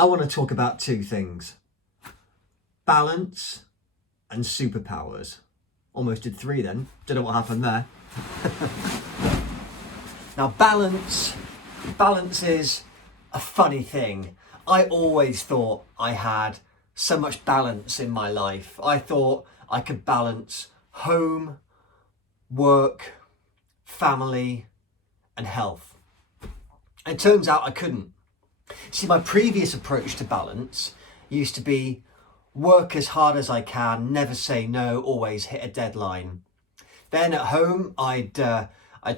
I want to talk about two things: balance and superpowers. Almost did three then. Don't know what happened there. Now, balance is a funny thing. I always thought I had so much balance in my life. I thought I could balance home, work, family, and health. And it turns out I couldn't. See, my previous approach to balance used to be work as hard as I can, never say no, always hit a deadline. Then at home, I'd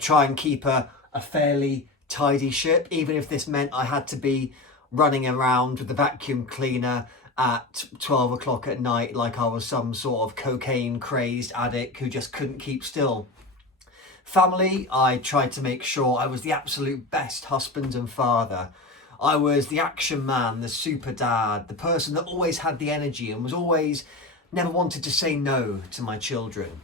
try and keep a fairly tidy ship, even if this meant I had to be running around with the vacuum cleaner at 12 o'clock at night like I was some sort of cocaine crazed addict who just couldn't keep still. Family, I tried to make sure I was the absolute best husband and father. I was the action man, the super dad, the person that always had the energy and was always never wanted to say no to my children.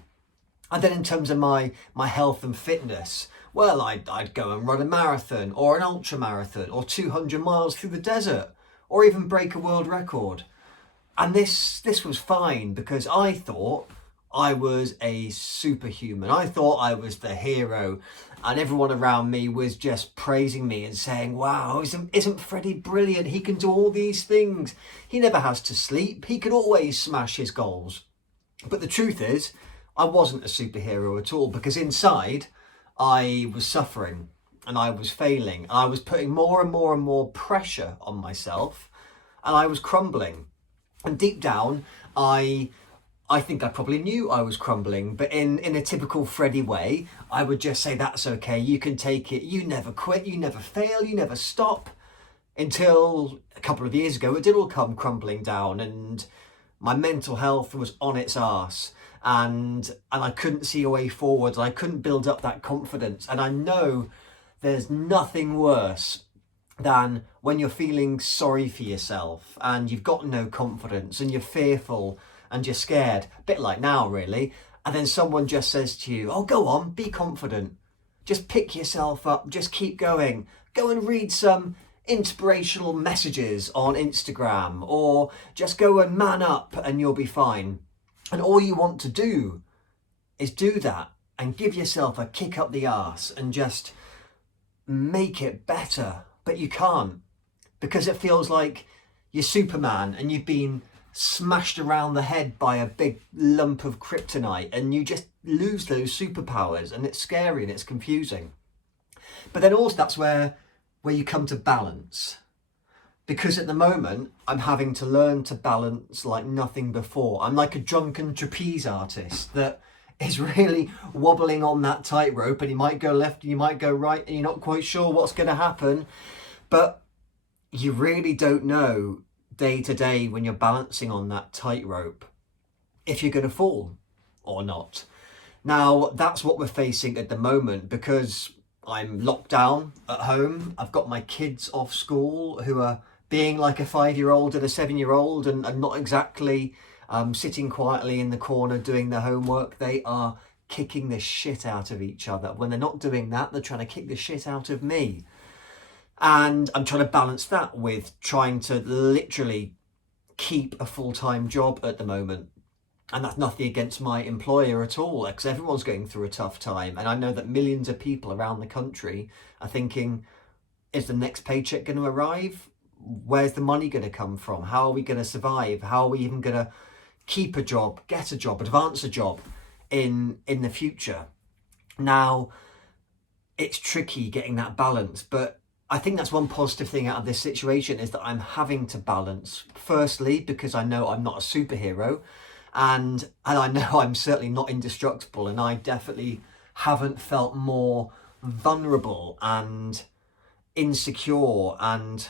And then in terms of my health and fitness, well, I'd go and run a marathon or an ultra marathon or 200 miles through the desert or even break a world record. And this was fine because I thought I was a superhuman. I thought I was the hero, and everyone around me was just praising me and saying, wow, isn't Freddie brilliant? He can do all these things. He never has to sleep. He can always smash his goals. But the truth is, I wasn't a superhero at all, because inside I was suffering and I was failing. I was putting more and more and more pressure on myself, and I was crumbling. And deep down, I think I probably knew I was crumbling, but in a typical Freddie way, I would just say, that's okay, you can take it, you never quit, you never fail, you never stop. Until a couple of years ago, it did all come crumbling down and my mental health was on its arse, and I couldn't see a way forward. I couldn't build up that confidence. And I know there's nothing worse than when you're feeling sorry for yourself and you've got no confidence and you're fearful and you're scared, a bit like now really, and then someone just says to you, oh, go on, be confident, just pick yourself up, just keep going, go and read some inspirational messages on Instagram, or just go and man up and you'll be fine. And all you want to do is do that and give yourself a kick up the arse and just make it better, but you can't, because it feels like you're Superman and you've been smashed around the head by a big lump of kryptonite and you just lose those superpowers, and it's scary and it's confusing. But then also that's where you come to balance, because at the moment I'm having to learn to balance like nothing before. I'm like a drunken trapeze artist that is really wobbling on that tightrope, and you might go left and you might go right and you're not quite sure what's going to happen, but you really don't know day to day when you're balancing on that tightrope if you're going to fall or not. Now, that's what we're facing at the moment, because I'm locked down at home. I've got my kids off school who are being like a 5-year-old and a 7-year-old and not exactly sitting quietly in the corner doing their homework. They are kicking the shit out of each other. When they're not doing that, they're trying to kick the shit out of me. And I'm trying to balance that with trying to literally keep a full-time job at the moment. And that's nothing against my employer at all, because everyone's going through a tough time. And I know that millions of people around the country are thinking, is the next paycheck going to arrive? Where's the money going to come from? How are we going to survive? How are we even going to keep a job, get a job, advance a job in the future? Now, it's tricky getting that balance, but I think that's one positive thing out of this situation, is that I'm having to balance. Firstly, because I know I'm not a superhero, and I know I'm certainly not indestructible, and I definitely haven't felt more vulnerable and insecure and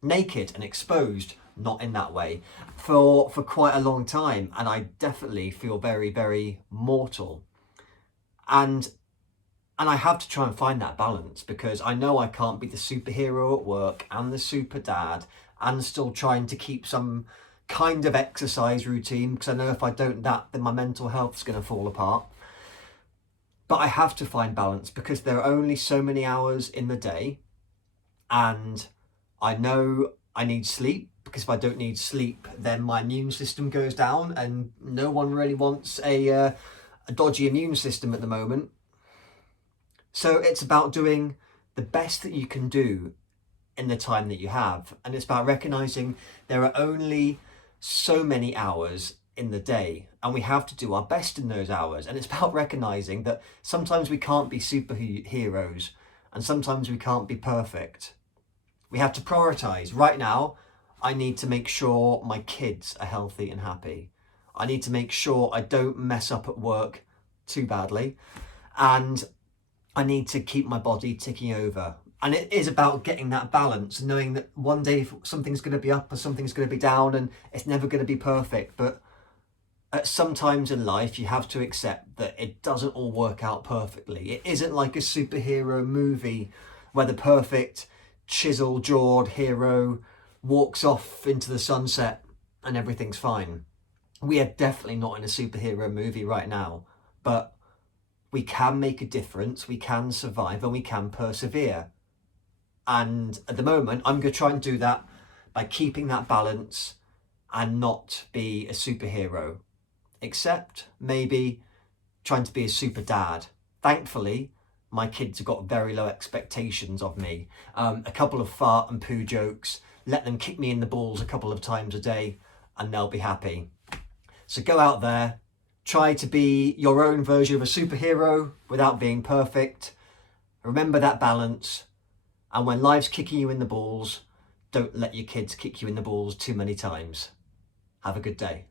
naked and exposed, not in that way, for quite a long time. And I definitely feel very, very mortal. And I have to try and find that balance, because I know I can't be the superhero at work and the super dad and still trying to keep some kind of exercise routine, because I know if I don't that, then my mental health's going to fall apart. But I have to find balance, because there are only so many hours in the day, and I know I need sleep, because if I don't need sleep, then my immune system goes down, and no one really wants a dodgy immune system at the moment. So it's about doing the best that you can do in the time that you have. And it's about recognizing there are only so many hours in the day, and we have to do our best in those hours. And it's about recognizing that sometimes we can't be superheroes, and sometimes we can't be perfect. We have to prioritize. Right now, I need to make sure my kids are healthy and happy. I need to make sure I don't mess up at work too badly. And I need to keep my body ticking over. And it is about getting that balance, knowing that one day something's going to be up or something's going to be down, and it's never going to be perfect. But at some times in life, you have to accept that it doesn't all work out perfectly. It isn't like a superhero movie where the perfect chisel-jawed hero walks off into the sunset and everything's fine. We are definitely not in a superhero movie right now, but we can make a difference, we can survive, and we can persevere. And at the moment, I'm going to try and do that by keeping that balance and not be a superhero, except maybe trying to be a super dad. Thankfully, my kids have got very low expectations of me. A couple of fart and poo jokes, let them kick me in the balls a couple of times a day, and they'll be happy. So go out there, try to be your own version of a superhero without being perfect. Remember that balance. And when life's kicking you in the balls, don't let your kids kick you in the balls too many times. Have a good day.